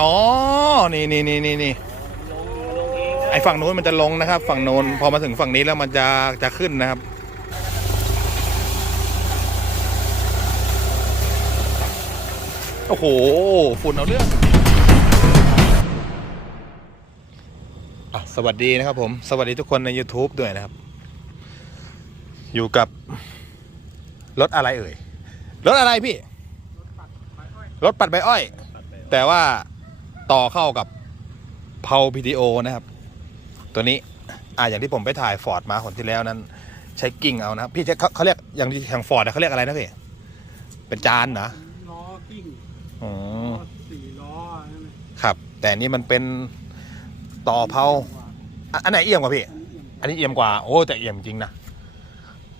อ๋อ นี่นี่นี่นี่นี่ไอฝั่งนู้นมันจะลงนะครับ ฝั่งโน้นพอมาถึงฝั่งนี้แล้วมันจะจะขึ้นนะครับโอ้โหฝุ่นเอาเรื่องอะสวัสดีนะครับผม สวัสดีทุกคนใน YouTube ด้วยนะครับ อยู่กับรถอะไรเอ่ยรถอะไรพี่รถปัดใบอ้อย แต่ว่าต่อเข้ากับเพาพีดีโอนะครับ ตัวนี้อ่าอย่างที่ผมไปถ่ายฟอร์ดมาคนที่แล้วนั้น ใช้กิ่งเอานะครับพี่เขาเขาเรียกอย่างที่แข่งฟอร์ดเขาเรียกอะไรนะพี่เป็นจานเหรอล้อกิ้งอ๋อล้อสี่ล้อนั่นน่ะครับ แต่อันนี้มันเป็นต่อเพาอะอันไหนเอี่ยมกว่าพี่อันนี้เอี่ยมอันนี้เอี่ยมกว่า โอ้แต่เอี่ยมจริงนะ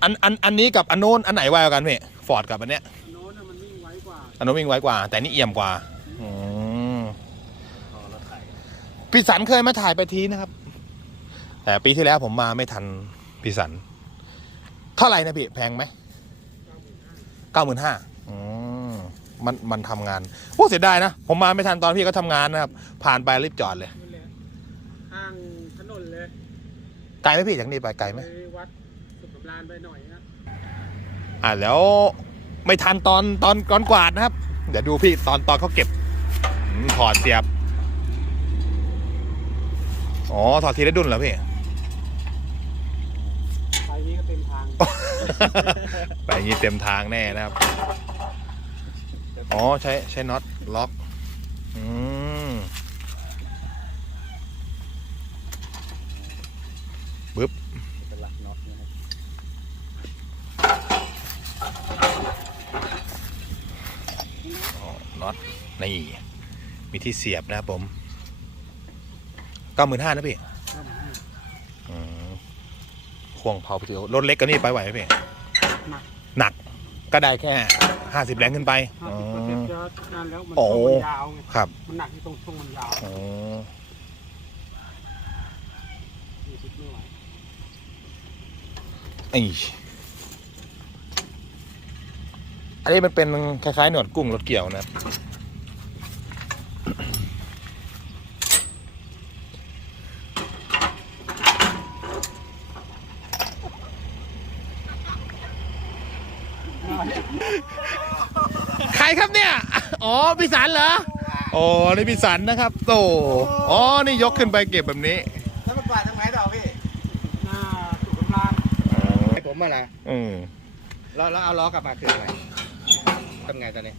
อันอันอันนี้กับอันโน้นอันไหนไวกว่ากันพี่ฟอร์ดกับอันเนี้ยโน้นน่ะมันวิ่งไวกว่าอันโน้นวิ่งไวกว่า แต่อันนี่เอี่ยมกว่าอืม พี่สันเคยมาถ่ายไปทีนะครับ แต่ปีที่แล้วผมมาไม่ทันพี่สัน เท่าไหร่นะพี่แพงไหมเก้าหมื่นห้ามันมันทำงานโอ้เสียดายนะ ผมมาไม่ทันตอนพี่ก็ทำงานนะครับ ผ่านไปรีบจอดเลยนั่นแหละข้างถนนเลย ไกลไหมพี่จากนี้ไปไกลไหมไปวัดสุขลานไปหน่อยนะอ่าแล้วไม่ทันตอนตอนก่อนกวาดนะครับ เดี๋ยวดูพี่ตอนตอนเขาเก็บอืมถอดเสียบ อ๋อถอดทีละดุนเหรอพี่ ไปนี้ก็เต็มทาง ไปอย่างนี้เต็มทางแน่นะครับ อ๋อใช้ใช้น็อตล็อกอืมปึ๊บเป็นหลักน็อตนะครับ อ๋อน็อตนี่ มีที่เสียบนะครับผม เก้าหมื่นห้านะพี่อืมควงเผาพิทโอรถเล็กก็นี่ไปไหวไหมพี่หนัก หนักก็ได้แค่ห้าสิบแรงขึ้นไปห้าอ๋อ สิบเปอร์เซ็นต์จะนั่นแล้วมันโอ้ ช่วงมันยาวไงครับมันหนักที่ตรงช่วงมันยาวอ๋อยี่สิบไม่ไหวไอ้อันนี้มันเป็นคล้ายๆหนวดกุ้งรถเกี่ยวนะครับ ใครครับเนี่ย อ๋อพี่สันเหรอ อ๋อ นี่พี่สันนะครับโตอ๋อ นี่ยกขึ้นไปเก็บแบบนี้ แล้วมันกวาดทางไหนต่อพี่หน้าสุขลานให้ผมมาละอืมแล้วแล้วเอาล้อกลับมาคืนไงทำไงตอนนี้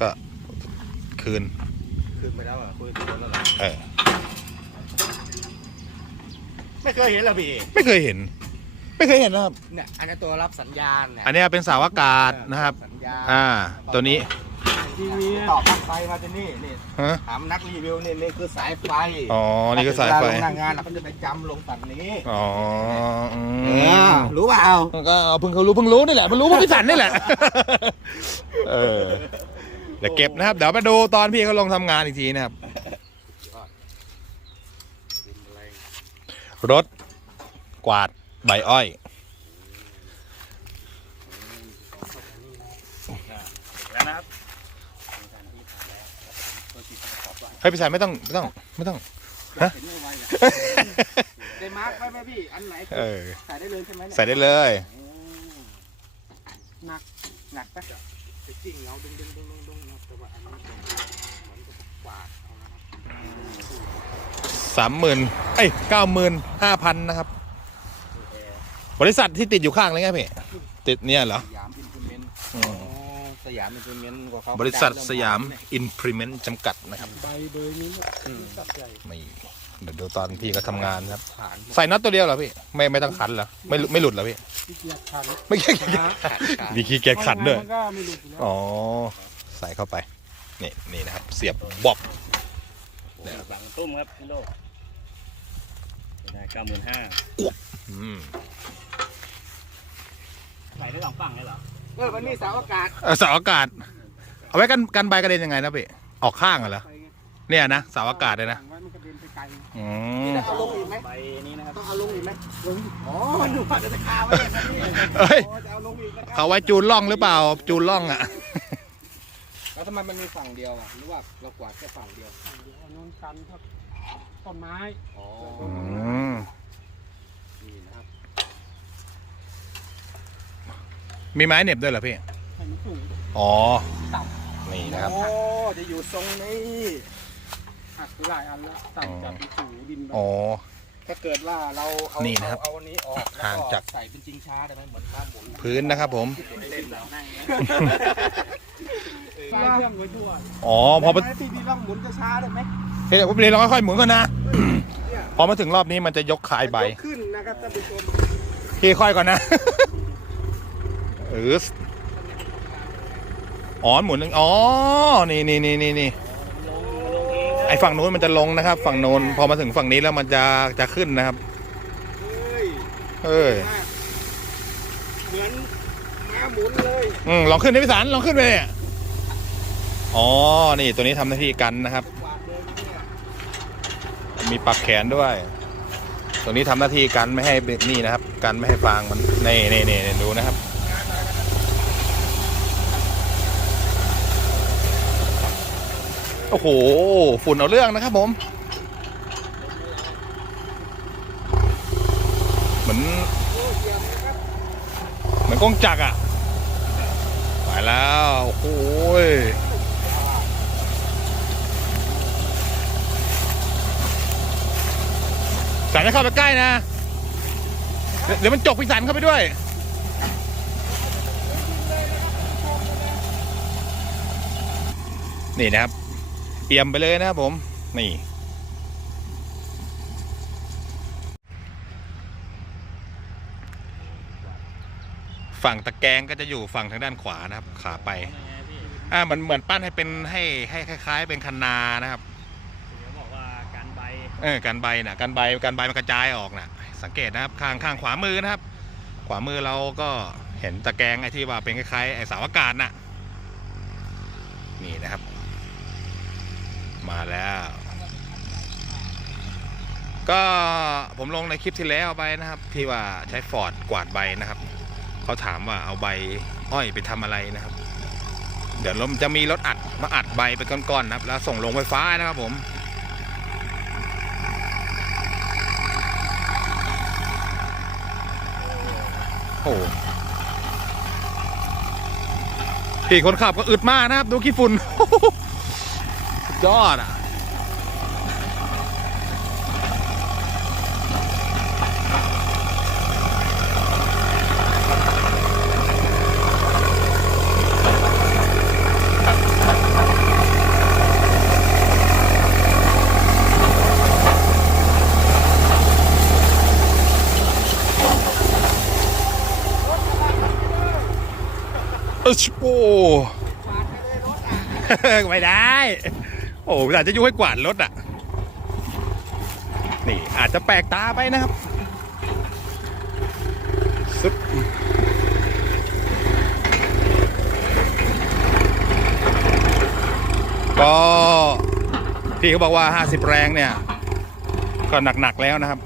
ก็คืน คืนไปแล้วเหรอะคุยกับรถแล้วเหรอเออ ไม่เคยเห็นเหรอพี่ ไม่เคยเห็น ไม่เคยเห็นนะครับ เนี่ยอันนี้ตัวรับสัญญาณเนี่ยอันนี้เป็นเสาวอากาศนะครับ สัญญาณอ่า ตัวนี้ทีวีต่อปลั๊กไฟมาที่นี่นี่ฮะถามนักรีวิวนี่นี่คือสายไฟอ๋อ นี่ก็สายไฟ เวลลงหน้างานเราก็จะไปจำลงฝั่งนี้อ๋ออืเอมอรู้เปล่าก็เอาเพิ่งเขารู้เพิ่งรู้นี่แหละเพิ่งรู้ว่าพี่สันนี่แหละ เออ เดี๋ยวเก็บนะครับ เดี๋ยวมาดูตอนพี่เขาลงทำงานอีกทีนะครับ รถกวาด ใบอ้อยแล้วนะครับเฮ้ยพี่สันไม่ต้องไม่ต้องไม่ต้องอยากเห็นไม่ไหวอะได้มาร์กไว้ไหมพี่ อันไหนเออใส่ได้เลยใช่ไหมเนี่ยใส่ได้เลยหนัก หนักปะไปจิ้งเอาดึงดึงดึงดึงดึงนะแต่ว่าอันนี้เหมือนกับกวาดเอานะครับ สามหมื่นเอ้ยเก้าหมื่นห้าพันนะครับ บริษัทที่ติดอยู่ข้างเลยไงพี่ติดเนี่ยเหรอ สยามอินพ e เมนต์อืมสยามอินพ e เมนต์กว่าเขาบริษัทสยามอินพรีเมนต์จำกัดนะครับใบเบยนี้เนี่ยตัดใหญ่ไม่เดี๋ยวดูตอนพี่ก็ทำงานครับฐานใส่น็อตตัวเดียวเหรอพี่ ไม่ไม่ต้องขันเหรอไม่หลุดไม่หลุดเหรอพี่ ที่เกียจขันไม่เกียจขาดขาดมีขี้เกียจขันด้วย มันก็ไม่หลุดอยู่แล้ว อ๋อ ใส่เข้าไป นี่นี่นะครับ เสียบบอกหลังตุ้มครับพี่โลกเก้าหมื่นห้าอืมใส่ได้สองฝั่งเลยเหรอเออมันมีเสาอากาศเออเสาอากาศ เอาไว้กันกันใบกระเด็นยังไงนะพี่ออกข้างเหรอไปไงเนี่ยนะเสาอากาศเลยนะวางไว้มันกระเด็นไปไกลไงอืมเอาลงอีกไหมใบนี้นะครับต้องเอาลงอีกไหมลงอ๋อหนูว่าจะคาไว้อย่างนั้นนี่เอ้ยอ๋อจะเอาลงอีกนะครับเขาไว้จูนล่องหรือเปล่าจูนล่องอะแล้วทำำไมมันมีฝั่งเดียวอะหรือว่าเรากวาดแค่ฝั่งเดียวเดี๋ยวเอานนกันครับต้นไม้อ๋ออืมนี่นะครับ มีไม้เหน็บด้วยเหรอพี่ให้มันสูงอ๋อต่นี่นะครับ โอ้จะอยู่ทรงนี้ำหักไปหลายอันแล้วต่ำจากสูงดินไปอ๋อ ถ้าเกิดว่าเราเอานี่นะครับเอาเอาอันนี้ออกแล้วห่างก็จากใส่เป็นจริงช้าได้ไหมเหมือนม้าหมุนพื้นนะครับผม เล่นแล้วสร้างเครื่องไว้ด้วยอ๋อ พอมาที่ดีล่องหมุนช้าๆได้ไหมเดี๋ยวผมเรียนเราค่อยๆหมุนก่อนนะพอมาถึงรอบนี้มันจะยกคายใบ ยกขึ้นนะครับท่านผู้ชมพี่ค่อยก่อนนะ เอออ๋อหมุนอ๋อ นี่นี่นี่นี่นี่ลงลงเองครับไอฝั่งนู้นมันจะลงนะครับ ฝั่งโน้นพอมาถึงฝั่งนี้แล้วมันจะจะขึ้นนะครับเฮ้ยเอ้ย เหมือนม้าหมุนเลยอืมลองขึ้นดิพิสารลองขึ้นไปเนี่ยอ๋อ นี่ตัวนี้ทำหน้าที่กันนะครับ กวาดเลยเนี่ยมีปักแขนด้วย ตัวนี้ทำหน้าที่กันไม่ให้นี่นะครับ กันไม่ให้ฟางมันนี่นี่นี่ดูนะครับ โอ้โห ฝุ่นเอาเรื่องนะครับผม เหมือน เหมือนกงจักรอะไปแล้ว โอ้ยสันจะเข้าไปใกล้นะ เดี๋ยวเดี๋ยวมันจกพิสันเข้าไปด้วยนี่นะครับ เตรียมไปเลยนะครับผม นี่ฝั่งตะแกรงก็จะอยู่ฝั่งทางด้านขวานะครับ ขาไปยังไงพี่อ่ามันเหมือนปั้นให้เป็นให้ให้คล้าย ๆ เป็นคันนานะครับเดี๋ยวบอกว่าการใบเออการใบนะการใบการใบมันกระจายออกนะสังเกตนะครับข้างข้างขวามือนะครับ ขวามือเราก็เห็นตะแกรงไอ้ที่ว่าเป็นคล้ายๆไอ้เสาอากาศน่ะนี่นะครับ มาแล้ว ก็ผมลงในคลิปที่แล้วไปนะครับ ที่ว่าใช้ฟอร์ดกวาดใบนะครับเขาถามว่าเอาใบอ้อยไปทำอะไรนะครับ เดี๋ยวเราจะมีรถอัดมาอัดใบเป็นก้อนๆนะครับ แล้วส่งลงไฟฟ้านะครับผมโอ้พี่คนขับก็อึดมากนะครับ ดูขี้ฝุ่น สุดยอดอ่ะ เออโอ้ ไม่ได้ โอ้อาจจะยุ่ให้กวาดรถอะ นี่อาจจะแปลกตาไปนะครับซึบก็พี่เขาบอกว่า 50 แรงเนี่ย ก็หนัก ๆ แล้วนะครับ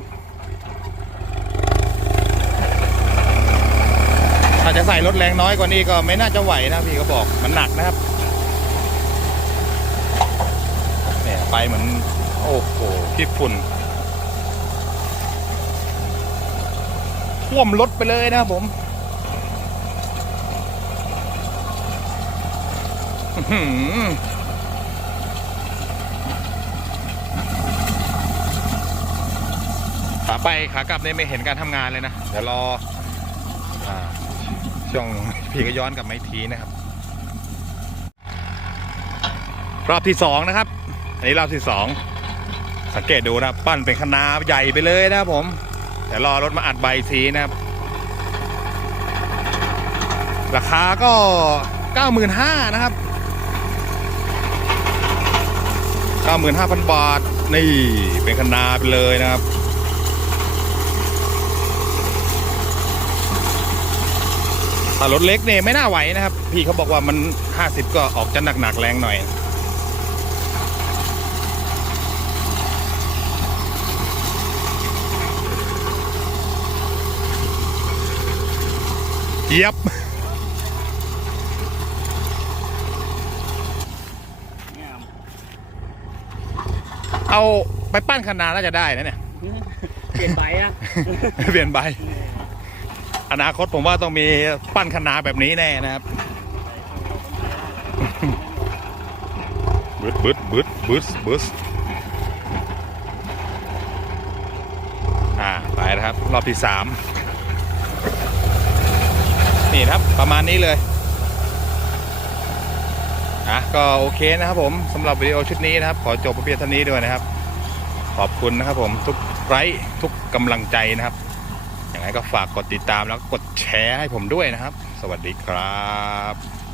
ถ้าจะใส่รถแรงน้อยกว่านี้ก็ไม่น่าจะไหวนะพี่เขาบอกมันหนักนะครับ เนี่ยไปเหมือน โอ้โหขี้ฝุ่นท่วมรถไปเลยนะครับผมขาไปขากลับเนี่ยไม่เห็นการทำงานเลยนะ เดี๋ยวรออช่วงพี่ก็ย้อนกลับมาทีนะครับ รอบที่สองนะครับ นนี้รอบที่สองสังเกตดูนะปั้นเป็นคณะใหญ่ไปเลยนะครับผมเดี๋ยวรอรถมาอัดใบอีกทีนะครับ ราคาก็95,000นห้านะครับ95,000บาท นี่เป็นคณะไปเลยนะครับถ้ารถเล็กเนี่ยไม่น่าไหวนะครับ พี่เขาบอกว่ามัน50ก็ออกจะหนักๆแรงหน่อย เบเอาไปปั้นขนาดน่าจะได้นะเนี่ย เปลี่ยนใบอะเปลี่ยนใบ อนาคตผมว่าต้องมีปั้นขนาแบบนี้แน่นะครับบึดบึดบึดบึดบึดอ่า ไปนะครับ รอบที่สาม นี่ครับประมาณนี้เลยอะก็โอเคนะครับผมสำหรับวิดีโอชุดนี้นะครับ ขอจบเพียงเท่านี้ด้วยนะครับ ขอบคุณนะครับผมทุกไลค์ทุกกำลังใจนะครับอย่างไรก็ฝากกดติดตามแล้วก็กดแชร์ให้ผมด้วยนะครับ สวัสดีครับ